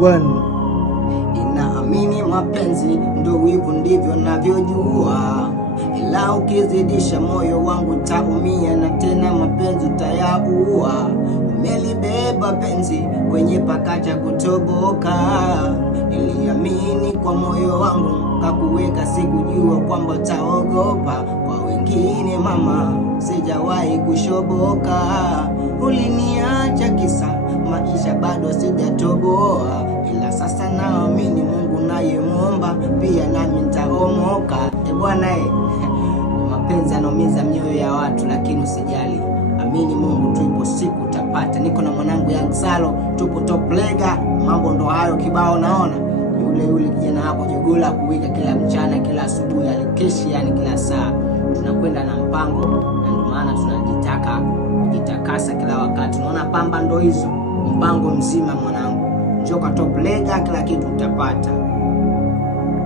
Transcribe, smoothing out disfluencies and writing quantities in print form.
One. Ninaamini mapenzi ndo wivu, ndivyo navyojua, ila ukizidisha moyo wangu taumia, na tena mapenzi tayaua. Umelibeba penzi kwenye pakacha kutoboka, niliamini kwa moyo wangu kakuweka, sikujua kwamba taogopa kwa wengine. Mama, sijawahi kushoboka, uliniacha kisa maisha bado sijatoboa, ila sasa naamini Mungu naye muomba, pia nami nitaomoka. Bwana mapenzi yanaumiza mioyo ya watu, lakini usijali, amini Mungu, tuipo siku utapata. Niko na mwanangu Young Salo, tupo top lega, mambo ndo hayo kibao. Naona yule kijana hapo jugula kuwika kila mchana kila asubuhi, alikeshi yani kila saa. Tunakwenda na mpango, na ndio maana tunajitaka kujitakasa kila wakati. Unaona pamba ndo hizo, mpango mzima mwanangu, njoka top lega, kila kitu utapata.